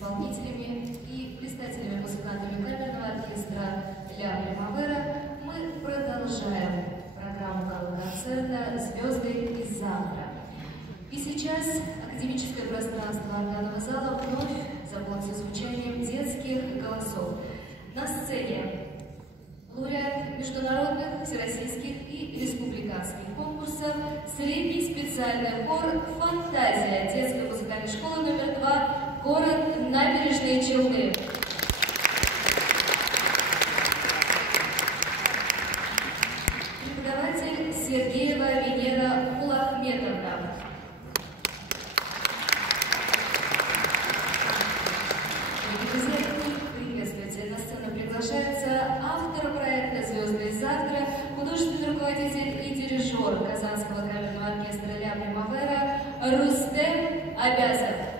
исполнителями и блистательными музыкантами камерного оркестра «Ля Примавера» мы продолжаем программу гала-концерта «Звезды из завтра». И сейчас академическое пространство органного зала вновь заполнится звучанием детских голосов. На сцене лауреат международных, всероссийских и республиканских конкурсов, средний специальный хор «Фантазия» детской музыкальной школы номер 2, город Набережные Челны. Преподаватель Сергеева Венера Мулахметовна. Приветствуйте. На сцену приглашается автор проекта «Звезды из завтра», художественный руководитель и дирижер Казанского камерного оркестра «Ля Примавера» Рустем Абязов.